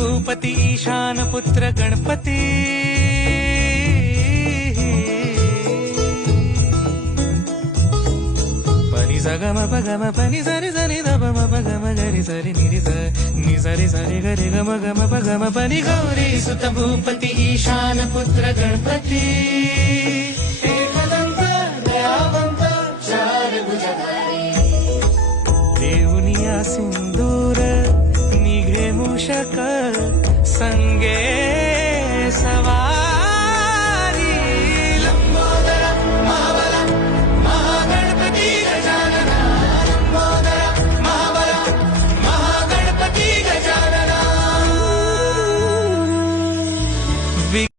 ಭೂಪತಿ ಪುತ್ರ ಗಣಪತಿ ಗಮ ಭ ಗಮಿ ಸರಿ ಸರಿ ಧ ಮಗಮರಿ ಸರಿ ನಿ ಗಮ ಗಮಿ ಗೌರಿ ಸುತ ಭೂಪತಿ ಈಶಾನ ಪುತ್ರ ಗಣಪತಿ ಉ ಸುಂದೂರ ನಿಗೇ संगे सवारी लंबोदर महाबल महागणपति गजानन लंबोदर महाबल महागणपति गजानन